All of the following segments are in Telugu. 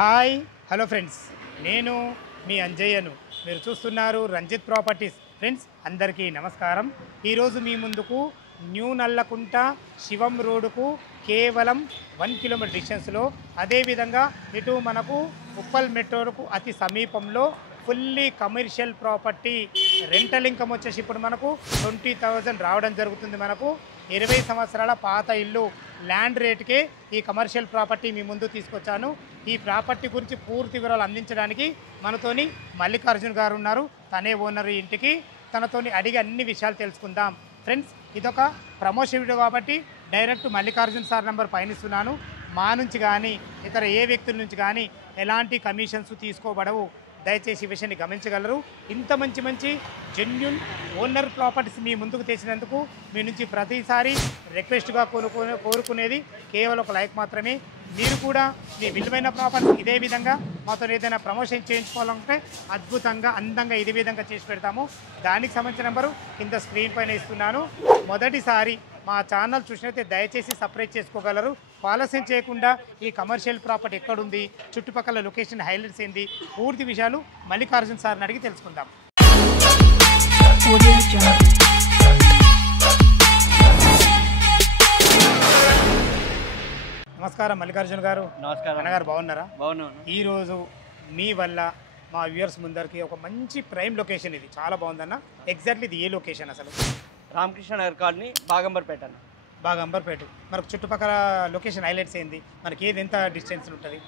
హాయ్ హలో ఫ్రెండ్స్, నేను మీ అంజయ్యను. మీరు చూస్తున్నారు రంజిత్ ప్రాపర్టీస్. ఫ్రెండ్స్ అందరికీ నమస్కారం. ఈరోజు మీ ముందుకు న్యూ నల్లకుంట శివం రోడ్డుకు కేవలం 1 కిలోమీటర్ డిస్టెన్స్లో, అదేవిధంగా ఇటు మనకు ఉప్పల్ మెట్రోకు అతి సమీపంలో fully commercial property rental income వచ్చేసి ఇప్పుడు మనకు 20,000 రావడం జరుగుతుంది. మనకు 20 సంవత్సరాల పాత ఇల్లు ల్యాండ్ రేట్కే ఈ కమర్షియల్ ప్రాపర్టీ మీ ముందు తీసుకొచ్చాను. ఈ ప్రాపర్టీ గురించి పూర్తి వివరాలు అందించడానికి మనతోని మల్లికార్జున్ గారు ఉన్నారు. తనే ఓనర్ ఇంటికి. తనతోని అడిగి అన్ని విషయాలు తెలుసుకుందాం. ఫ్రెండ్స్, ఇదొక ప్రమోషన్ వీడియో కాబట్టి డైరెక్ట్ మల్లికార్జున్ సార్ నెంబర్ పయనిస్తున్నాను. మా నుంచి కానీ ఇతర ఏ వ్యక్తుల నుంచి కానీ ఎలాంటి కమిషన్స్ తీసుకోబడవు. దయచేసి ఈ విషయాన్ని గమనించగలరు. ఇంత మంచి జెన్యూన్ ఓనర్ ప్రాపర్టీస్ మీ ముందుకు తెచ్చినందుకు మీ నుంచి ప్రతిసారి రిక్వెస్ట్గా కోరుకునేది కేవలం ఒక లైక్ మాత్రమే. మీరు కూడా మీ విలువైన ప్రాపర్టీస్ ఇదే విధంగా మాతో ఏదైనా ప్రమోషన్ చేయించుకోవాలంటే అద్భుతంగా అందంగా ఇదే విధంగా చేసి పెడతాము. దానికి సంబంధించిన నెంబరు కింద స్క్రీన్ పైన ఇస్తున్నాను. మొదటిసారి మా ఛానల్ చూసినైతే దయచేసి సబ్స్క్రైబ్ చేసుకోగలరు. ఆలస్యం చేయకుండా ఈ కమర్షియల్ ప్రాపర్టీ ఎక్కడుంది, చుట్టుపక్కల లొకేషన్ హైలైట్స్ ఏంది, పూర్తి విషయాలు మల్లికార్జున్ సార్ని అడిగి తెలుసుకుందాం. నమస్కారం మల్లికార్జున్ గారు. నమస్కారం అన్నగారు, బాగున్నారా? బాగున్నాను. ఈరోజు మీ వల్ల మా వ్యూవర్స్ ముందరికి ఒక మంచి ప్రైమ్ లొకేషన్, ఇది చాలా బాగుందన్న. ఎగ్జాక్ట్లీ ఇది ఏ లొకేషన్ అసలు? రామకృష్ణ నగర్ కాలనీ, బాగంబర్పేట అన్న. బాగంబర్పేట. మనకు చుట్టుపక్కల లొకేషన్ హైలైట్స్ ఏంది, మనకి ఏది ఎంత డిస్టెన్స్ ఉంటుంది?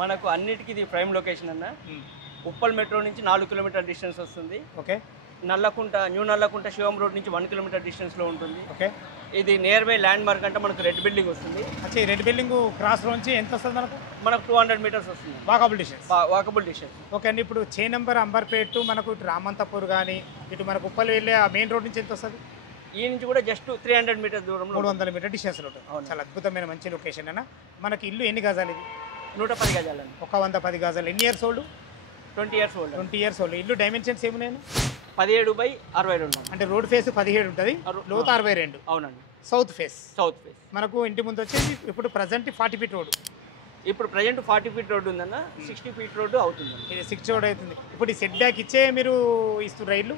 మనకు అన్నిటికీ ఇది ప్రైమ్ లొకేషన్ అన్న. ఉప్పల్ మెట్రో నుంచి 4 కిలోమీటర్ డిస్టెన్స్ వస్తుంది. ఓకే. న్యూ నల్లకుంట శివం రోడ్ నుంచి 1 కిలోమీటర్ డిస్టెన్స్లో ఉంటుంది. ఓకే. ఇది నియర్ బై ల్యాండ్ మార్క్ అంటే మనకు రెడ్ బిల్డింగ్ వస్తుంది. అచ్చా, ఈ రెడ్ బిల్డింగ్ క్రాస్ నుంచి ఎంత వస్తుంది మనకు? మనకు 200 మీటర్స్ వస్తుంది. Walkable distance. Walkable distance. Okay అండి. ఇప్పుడు చే నెంబర్ అంబర్పేట మనకు ఇటు రామంతపూర్ కానీ ఇటు మనకు ఉప్పల్ వెళ్ళే ఆ మెయిన్ రోడ్ నుంచి ఎంత వస్తుంది? ఈ నుంచి కూడా జస్ట్ 300 మీటర్స్ దూరంలో, 300 మీటర్ డిస్టెన్స్లో ఉంటుంది. చాలా అద్భుతమైన మంచి లొకేషన్ అన్న. మనకి ఇల్లు ఎన్ని గజాలు ఇది? 110 గజాలండి. 110 గజాలు. ఎన్ని years old? 20 years old. 20 years old. ఇల్లు డైమెన్షన్స్ ఏమున్నాయి? 17/62. అంటే రోడ్ ఫేస్ 17 ఉంటుంది, లోతు 62. అవునండి. South face. ఫేస్. మనకు ఇంటి ముందు వచ్చేసి ఇప్పుడు ప్రజెంట్ 40 ఫీట్ రోడ్. ఇప్పుడు ప్రజెంట్ 40 ఫీట్ రోడ్డు ఉందన్న. 60 ఫీట్ రోడ్డు అవుతుంది. ఇది 6 రోడ్ అవుతుంది. ఇప్పుడు ఈ సెట్ బ్యాక్ ఇచ్చే మీరు ఇస్తున్న రైళ్ళు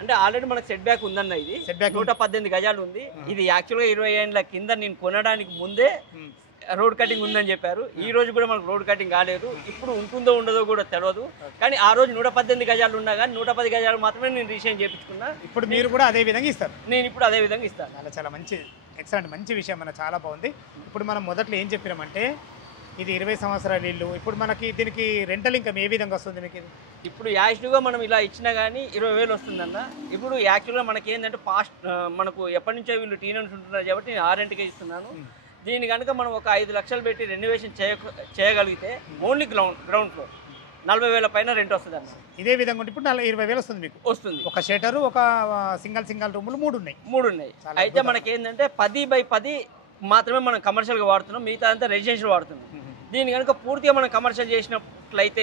అంటే ఆల్రెడీ మనకు సెట్ బ్యాక్ ఉందన్న. ఇది సెట్ బ్యాక్ 118 గజాలు ఉంది. ఇది యాక్చువల్గా 20 ఏళ్ళ కింద నేను కొనడానికి ముందే రోడ్ కటింగ్ ఉందని చెప్పారు. ఈ రోజు కూడా మనకు రోడ్ కటింగ్ కాలేదు. ఇప్పుడు ఉంటుందో ఉండదో కూడా తెలియదు. కానీ ఆ రోజు 118 గజాలు ఉన్నా కానీ 110 గజాలు మాత్రమే నేను రిజిస్ట్రేషన్ చేయించుకున్నా. ఇప్పుడు మీరు కూడా అదే విధంగా ఇస్తారు. నేను ఇప్పుడు అదే విధంగా ఇస్తాను. చాలా మంచి ఎక్సలెంట్ మంచి విషయం మన, చాలా బాగుంది. ఇప్పుడు మనం మొదట్లో ఏం చెప్పినామంటే ఇది 20 సంవత్సరాల ఇల్లు. ఇప్పుడు మనకి దీనికి రెంటల్ ఇన్కమ్ ఏ విధంగా వస్తుంది మీకు? ఇప్పుడు యాక్చువల్గా మనం ఇలా ఇచ్చినా కానీ 20,000 వస్తుందన్న. ఇప్పుడు యాక్చువల్గా మనకి ఏంటంటే మనకు ఎప్పటి నుంచో వీళ్ళు టీనెన్స్ ఉంటున్నారు కాబట్టి నేను 6 రెంట్కే ఇస్తున్నాను. దీని కనుక మనం ఒక 5 లక్షలు పెట్టి రెన్యువేషన్ చేయగలిగితే ఓన్లీ గ్రౌండ్ ఫ్లోర్ 40,000 పైన రెంట్ వస్తుంది అన్న. ఇదే విధంగా ఉంటే ఇప్పుడు 20,000 వస్తుంది మీకు. వస్తుంది. ఒక షెటరు, ఒక సింగల్ రూములు 3 ఉన్నాయి. అయితే మనకి ఏంటంటే 10/10 మాత్రమే మనం కమర్షియల్గా వాడుతున్నాం, మిగతా అంతా రెసిడెన్షియల్ వాడుతున్నాం. దీని కనుక పూర్తిగా మనం కమర్షియల్ చేసినట్లయితే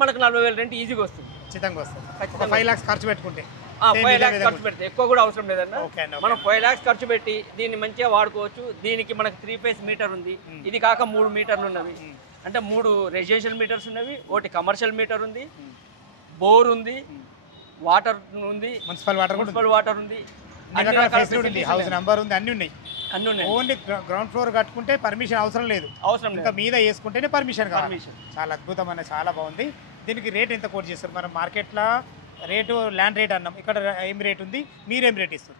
మనకు 40,000 రెంట్ ఈజీగా వస్తుంది. ఖచ్చితంగా వస్తుంది. 5 lakhs ఖర్చు పెట్టుకుంటే 5 lakhs ఖర్చు పెడితే ఎక్కువ కూడా అవసరం లేదన్న. మనం 5 lakhs ఖర్చు పెట్టి దీన్ని మంచిగా వాడుకోవచ్చు. దీనికి మనకు 3 ఫేస్ మీటర్ ఉంది. ఇది కాక 3 మీటర్లు ఉన్నవి. అంటే 3 రెసిడెన్షియల్ మీటర్స్ ఉన్నవి, ఒకటి కమర్షియల్ మీటర్ ఉంది, బోర్ ఉంది, వాటర్ ఉంది, మున్సిపల్ వాటర్ ఉంది, హౌస్ నెంబర్ ఉంది, అన్ని ఉన్నాయి. ఓన్లీ గ్రౌండ్ ఫ్లోర్ కట్టుకుంటే పర్మిషన్ అవసరం లేదు. ఇంకా మీద వేసుకుంటేనే పర్మిషన్ కావాలి. చాలా అద్భుతమైన, చాలా బాగుంది. దీనికి రేట్ ఎంత కోట్ చేస్తారు? మనం మార్కెట్లో రేటు ల్యాండ్ రేట్ అన్నాం, ఇక్కడ ఏం రేట్ ఉంది, మీరేం రేట్ ఇస్తారు?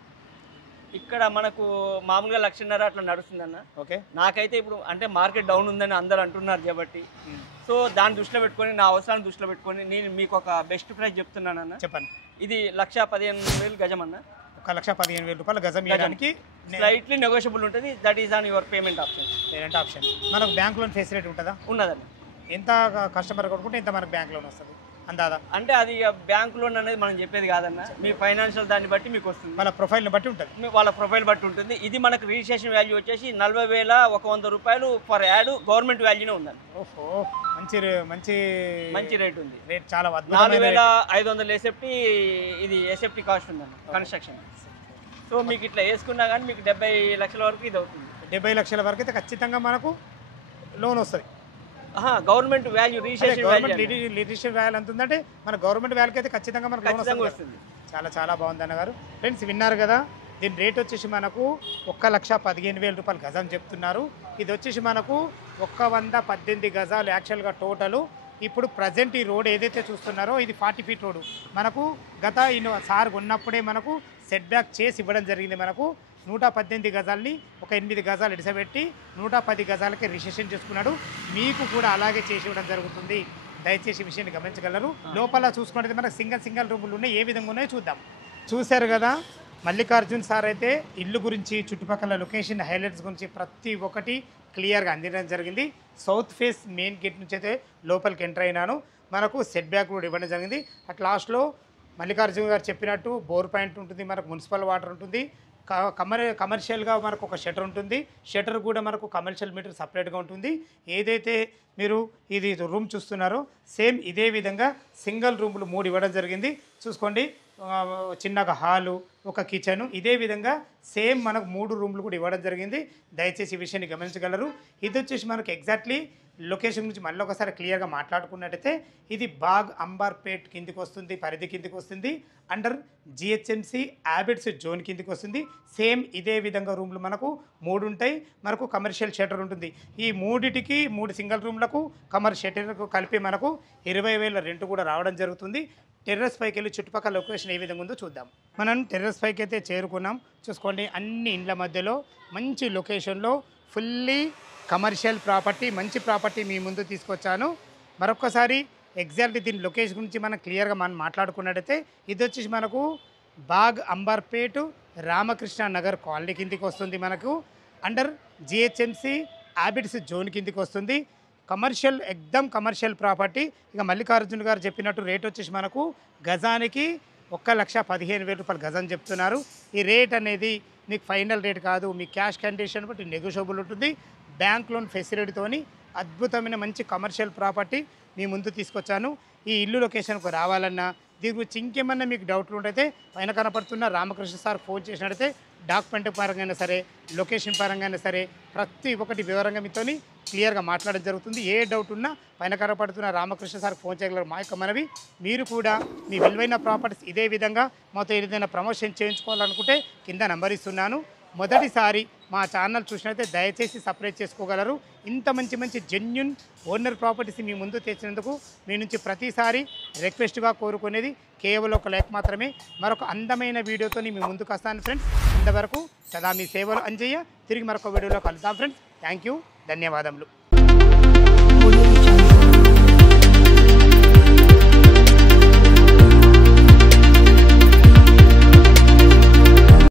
ఇక్కడ మనకు మామూలుగా 1,50,000 అట్లా నడుస్తుందన్న. ఓకే. నాకైతే ఇప్పుడు అంటే మార్కెట్ డౌన్ ఉందని అందరూ అంటున్నారు కాబట్టి, సో దాన్ని దృష్టిలో పెట్టుకొని, నా అవసరాన్ని దృష్టిలో పెట్టుకొని నేను మీకు ఒక బెస్ట్ ప్రైస్ చెప్తున్నానన్న. చెప్పండి. ఇది 1,15,000 గజం అన్న. 1,15,000 రూపాయలు గజం ఇవ్వడానికి స్లైట్లీ నెగోషియబుల్ ఉంటుంది. That is on your payment option. మనకు బ్యాంక్ లోన్ ఫెసిలిటీ ఉంటుందా? ఉన్నదండి. ఎంత కస్టమర్ కొనుక్కుంటే ఎంత మనకు బ్యాంక్ లోన్ వస్తుంది అందాదా? అంటే అది బ్యాంక్ లోన్ అనేది మనం చెప్పేది కాదన్న. మీ ఫైనాన్షియల్ దాన్ని బట్టి మీకు వస్తుంది. వాళ్ళ ప్రొఫైల్ని బట్టి ఉంటుంది. వాళ్ళ ప్రొఫైల్ బట్టి ఉంటుంది. ఇది మనకు రిజిస్ట్రేషన్ వాల్యూ వచ్చేసి 40,100 రూపాయలు ఫర్ యాడ్ గవర్నమెంట్ వాల్యూనే ఉందండి. ఓహో, మంచి రేట్ ఉంది. రేట్ చాలా 4,500 ఎస్ఎఫ్టీ. ఇది ఎస్ఎఫ్టీ కాస్ట్ ఉందండి కన్స్ట్రక్షన్. సో మీకు ఇట్లా వేసుకున్నా కానీ మీకు 70 లక్షల వరకు ఇది అవుతుంది. 70 లక్షల వరకు అయితే ఖచ్చితంగా మనకు లోన్ వస్తుంది. Government value registration government litigation value ఎంత ఉందంటే మన గవర్నమెంట్ వాల్యూకి అయితే ఖచ్చితంగా మనకు లోన్ ఖచ్చితంగా వస్తుంది. వస్తుంది. చాలా చాలా బాగుంది అన్నగారు. ఫ్రెండ్స్ విన్నారు కదా, దీని రేట్ వచ్చేసి మనకు 1,15,000 రూపాయలు గజం చెప్తున్నారు. ఇది వచ్చేసి మనకు 118 గజాలు యాక్చువల్గా టోటలు. ఇప్పుడు ప్రజెంట్ ఈ రోడ్ ఏదైతే చూస్తున్నారో ఇది 40 ఫీట్ రోడ్డు. మనకు గత సార్ ఉన్నప్పుడే మనకు సెట్ బ్యాక్ చేసి ఇవ్వడం జరిగింది. మనకు 118 గజాలని ఒక 8 గజాలు ఇడిసబెట్టి 110 గజాలకి రిజిస్ట్రేషన్ చేసుకున్నాడు. మీకు కూడా అలాగే చేసి ఇవ్వడం జరుగుతుంది. దయచేసి విషయాన్ని గమనించగలరు. లోపల చూసుకుంటే మనకు సింగిల్ రూములు ఉన్నాయి. ఏ విధంగా ఉన్నాయో చూద్దాం. చూశారు కదా, మల్లికార్జున్ సార్ అయితే ఇల్లు గురించి, చుట్టుపక్కల లొకేషన్ హైలైట్స్ గురించి ప్రతి ఒక్కటి క్లియర్గా అందించడం జరిగింది. సౌత్ ఫేస్ మెయిన్ గేట్ నుంచి అయితే లోపలికి ఎంటర్ అయినాను. మనకు సెట్ బ్యాక్ కూడా ఇవ్వడం జరిగింది. అట్ లాస్ట్లో మల్లికార్జున్ గారు చెప్పినట్టు బోర్ పాయింట్ ఉంటుంది, మనకు మున్సిపల్ వాటర్ ఉంటుంది, కమర్షియల్గా మనకు ఒక షటర్ ఉంటుంది. షటర్ కూడా మనకు కమర్షియల్ మీటర్ సపరేట్గా ఉంటుంది. ఏదైతే మీరు ఇది రూమ్ చూస్తున్నారో సేమ్ ఇదే విధంగా సింగిల్ రూములు 3 ఇవ్వడం జరిగింది. చూసుకోండి, చిన్నగా హాలు, ఒక కిచెను, ఇదే విధంగా సేమ్ మనకు 3 రూములు కూడా ఇవ్వడం జరిగింది. దయచేసి ఈ విషయాన్ని గమనించగలరు. ఇది వచ్చేసి మనకు ఎగ్జాక్ట్లీ లొకేషన్ గురించి మళ్ళీ ఒకసారి క్లియర్గా మాట్లాడుకున్నట్టయితే ఇది బాగ్ అంబర్పేట్ కిందికి వస్తుంది, పరిధి కిందికి వస్తుంది. అండర్ జిహెచ్ఎంసి హ్యాబిట్స్ జోన్ కిందికి వస్తుంది. సేమ్ ఇదే విధంగా రూమ్లు మనకు 3 ఉంటాయి. మనకు కమర్షియల్ షటర్ ఉంటుంది. ఈ 3 సింగిల్ రూమ్లకు కమర్షియల్ షటర్కు కలిపి మనకు 20,000 రెంట్ కూడా రావడం జరుగుతుంది. టెర్రస్ పైకి వెళ్ళి చుట్టుపక్కల లొకేషన్ ఏ విధంగా ఉందో చూద్దాం. మనం టెర్రస్ పైకి అయితే చేరుకున్నాం. చూసుకోండి, అన్ని ఇండ్ల మధ్యలో మంచి లొకేషన్లో ఫుల్లీ కమర్షియల్ ప్రాపర్టీ, మంచి ప్రాపర్టీ మీ ముందు తీసుకొచ్చాను. మరొకసారి ఎగ్జాక్ట్లీ దీని లొకేషన్ గురించి మనం క్లియర్గా మాట్లాడుకున్నట్టయితే ఇది వచ్చేసి మనకు బాగ్ అంబర్పేట్ రామకృష్ణ నగర్ కాలనీ కిందికి వస్తుంది. మనకు అండర్ జిహెచ్ఎంసి హ్యాబిట్స్ జోన్ కిందికి వస్తుంది. కమర్షియల్, ఎక్దమ్ కమర్షియల్ ప్రాపర్టీ. ఇక మల్లికార్జున్ గారు చెప్పినట్టు రేట్ వచ్చేసి మనకు గజానికి 1,15,000 రూపాయలు గజం చెప్తున్నారు. ఈ రేట్ అనేది మీకు ఫైనల్ రేట్ కాదు, మీ క్యాష్ కండిషన్ బట్టి నెగోషియబుల్ ఉంటుంది. బ్యాంక్ లోన్ ఫెసిలిటీతోని అద్భుతమైన మంచి కమర్షియల్ ప్రాపర్టీ మీ ముందు తీసుకొచ్చాను. ఈ ఇల్లు లొకేషన్కు రావాలన్నా, దీని గురించి ఇంకేమన్నా మీకు డౌట్లు ఉంటే పైన కనపడుతున్న రామకృష్ణ సార్ ఫోన్ చేసినట్టయితే డాక్యుమెంట్ పరంగా అయినా సరే, లొకేషన్ పరంగా అయినా సరే ప్రతి ఒక్కటి వివరంగా మీతోని క్లియర్గా మాట్లాడడం జరుగుతుంది. ఏ డౌట్ ఉన్నా పైన కనపడుతున్న రామకృష్ణ సార్కి ఫోన్ చేయగలరు. మా యొక్క మనవి, మీరు కూడా మీ విలువైన ప్రాపర్టీస్ ఇదే విధంగా మాతో ఏదైనా ప్రమోషన్ చేయించుకోవాలనుకుంటే కింద నంబర్ ఇస్తున్నాను. మొదటిసారి మా ఛానల్ చూసినట్లయితే దయచేసి సబ్స్క్రైబ్ చేసుకోగలరు. ఇంత మంచి జెన్యున్ ఓనర్ ప్రాపర్టీస్ మీ ముందు తెచ్చినందుకు మీ నుంచి ప్రతిసారి రిక్వెస్ట్గా కోరుకునేది కేవలం ఒక లైక్ మాత్రమే. మరొక అందమైన వీడియోతో మీ ముందుకు వస్తాను ఫ్రెండ్స్. ఇంతవరకు సదా మీ సేవలు అంజయ్య. తిరిగి మరొక వీడియోలో కలుద్దాం ఫ్రెండ్స్. థ్యాంక్ యూ, ధన్యవాదములు.